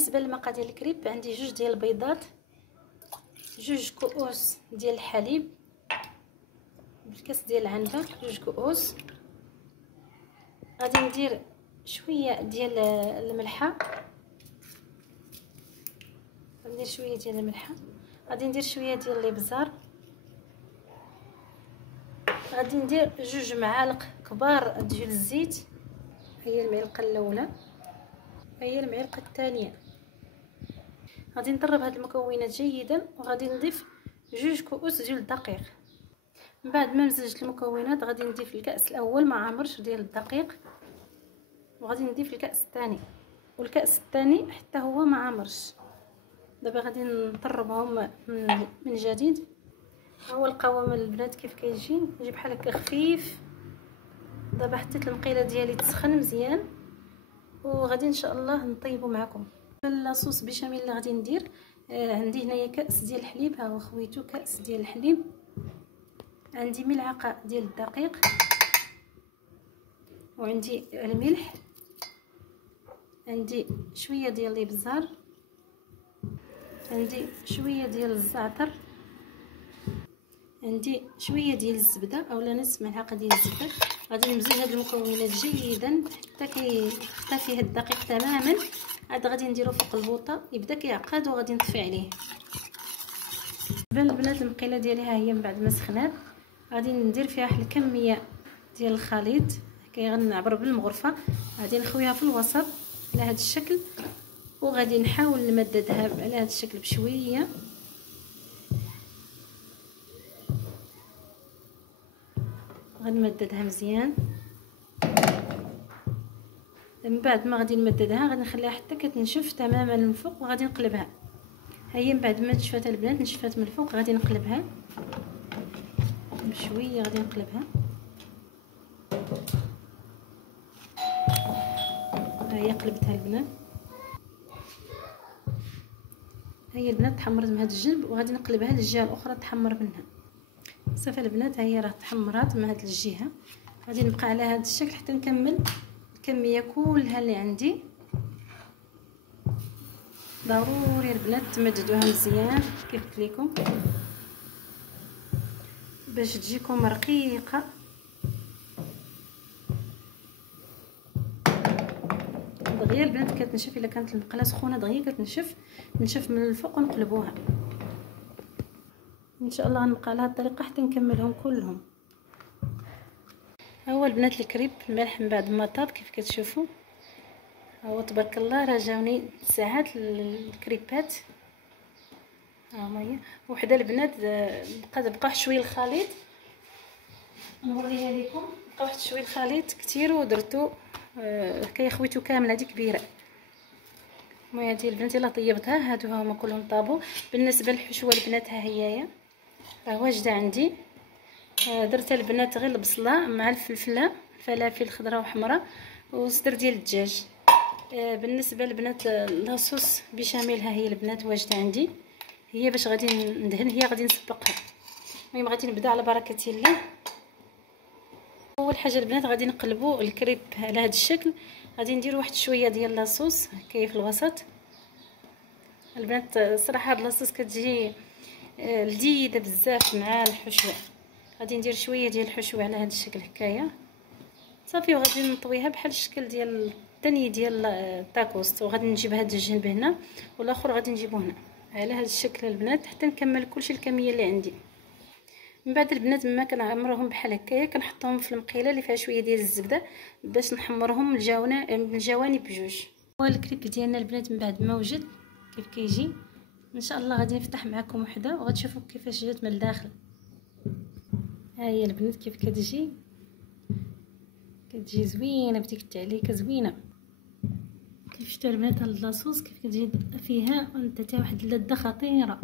بالنسبه لمقادير الكريب عندي 2 ديال البيضات، 2 كؤوس ديال الحليب بالكاس ديال العنبه، 2 كؤوس. غادي ندير شويه ديال الملحه، ندير شويه ديال الملحه. غادي ندير شويه ديال الابزار. غادي ندير 2 معالق كبار ديال الزيت، هي المعلقه الاولى، هي المعلقه الثانيه. غادي نضرب هاد المكونات جيدا وغادي نضيف 2 كؤوس ديال الدقيق. من بعد ما مزجت المكونات غادي نضيف الكاس الاول ما عامرش ديال الدقيق، وغادي نضيف الكاس الثاني والكاس الثاني حتى هو ما عامرش. دابا غادي نطربهم من جديد. هو القوام البنات كيف كيجي، يجي بحال هكا خفيف. دابا حطيت المقيله ديالي تسخن مزيان وغادي ان شاء الله نطيبو معكم. الصوص بيشاميل اللي غادي ندير، عندي هنايا كاس ديال الحليب، ها هو خويتو كاس ديال الحليب، عندي ملعقه ديال الدقيق، وعندي الملح، عندي شويه ديال الابزار، عندي شويه ديال الزعتر، عندي شويه ديال الزبده اولا نصف ملعقه ديال الزبده. غادي نمزج هاد المكونات جيدا حتى كيختفي هاد الدقيق تماما. عاد غادي نديرو فوق البوطه يبدا كيعقد وغادي نطفي عليه. البنات المقيله ديالي ها هي من بعد ما سخنات، غادي ندير فيها واحد الكميه ديال الخليط غنعبر بالمغرفه. غادي نخويها في الوسط على هذا الشكل وغادي نحاول نمددها على هذا الشكل بشويه. غنمددها مزيان. من بعد ما غادي نمددها غادي نخليها حتى كتنشف تماما من الفوق وغادي نقلبها. هي من بعد ما نشفات البنات نشفات من الفوق غادي نقلبها بشويه، غادي نقلبها. ها هي قلبتها البنات، هي البنات تحمرت من هذا الجنب وغادي نقلبها للجهه الاخرى تحمر منها. صافي البنات ها هي راه تحمرات من هذه الجهه. غادي نبقى على هذا الشكل حتى نكمل الكميه كلها اللي عندي. ضروري البنات تمددوها مزيان كيف قلت لكم باش تجيكم رقيقه. دغيا البنات كتنشف، الا كانت المقله سخونه دغيا كتنشف، نشف من الفوق ونقلبوها. ان شاء الله غنبقى على هذه الطريقه حتى نكملهم كلهم. ها هو البنات الكريب المالح من بعد ما طاب كيف كتشوفوا. ها هو تبارك الله راه جاوني ساعات الكريبات. ها هي وحده البنات بقى واحد شويه الخليط نوريها لكم. بقى واحد شويه الخليط كثير ودرتو هكايا خويتو كامل، هذه كبيره. المهم هذه البنات يلاه طيبتها، هادو هما كلهم طابوا. بالنسبه للحشوه البنات ها هي واجده عندي. درت البنات غير البصله مع الفلفله، فلافل خضراء وحمراء وصدر ديال الدجاج. بالنسبه للبنات لاصوص بيشاميل ها هي البنات واجده عندي، هي باش غادي ندهن، هي غادي نسبقها. المهم غادي نبدا على بركه الله. اول حاجه البنات غادي نقلبوا الكريب على هذا الشكل. غادي ندير واحد شويه ديال لاصوص هكايا في الوسط. البنات صراحه هاد لاصوص كتجي لذيذه بزاف مع الحشوه. غادي ندير شويه ديال الحشوه على هذا الشكل هكايا صافي، وغادي نطويها بحال الشكل ديال الثاني ديال الطاكوس. وغادي نجيب هذا الجنب هنا والاخر غادي نجيبو هنا على هذا الشكل البنات حتى نكمل كلشي الكميه اللي عندي. من بعد البنات ما كنعمرهم بحال هكايا كنحطهم في المقيله اللي فيها شويه ديال الزبده باش نحمرهم من الجوانب بجوج. والكريب ديالنا البنات من بعد ما وجد كيف كيجي ان شاء الله غادي نفتح معكم وحده وغتشوفوا كيفاش جات من الداخل. ها هي البنات كيف كتجي زوينه بديك التعليكه زوينه. كيف شفتوا البنات هاد لاصوص كيف كتجي فيها حتى واحد اللذه خطيره.